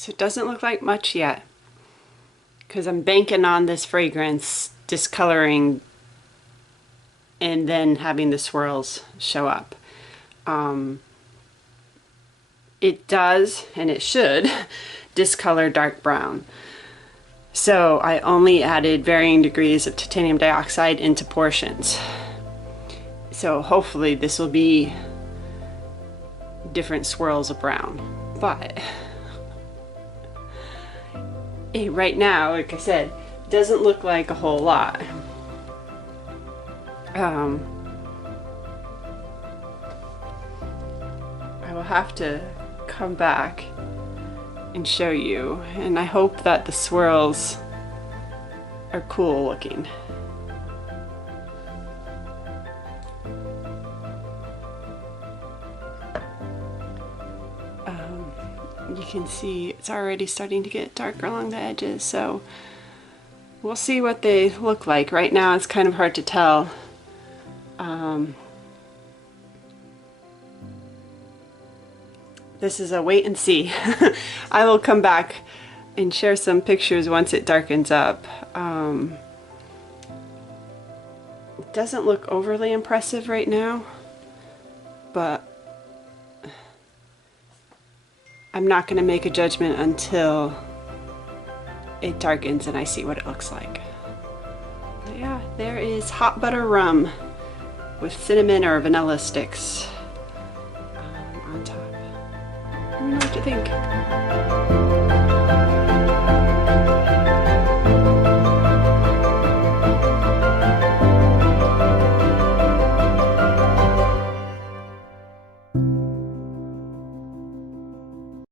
So it doesn't look like much yet because I'm banking on this fragrance discoloring and then having the swirls show up. It does, and it should, discolor dark brown. So I only added varying degrees of titanium dioxide into portions. So hopefully this will be different swirls of brown. But right now, like I said, doesn't look like a whole lot. I will have to come back and show you, and I hope that the swirls are cool looking. You can see it's already starting to get darker along the edges, so we'll see what they look like. Right now it's kind of hard to tell. This is a wait and see. I will come back and share some pictures once it darkens up. It doesn't look overly impressive right now, but I'm not going to make a judgment until it darkens and I see what it looks like. But yeah, there is hot butter rum with cinnamon or vanilla sticks on top. Let me know what you think.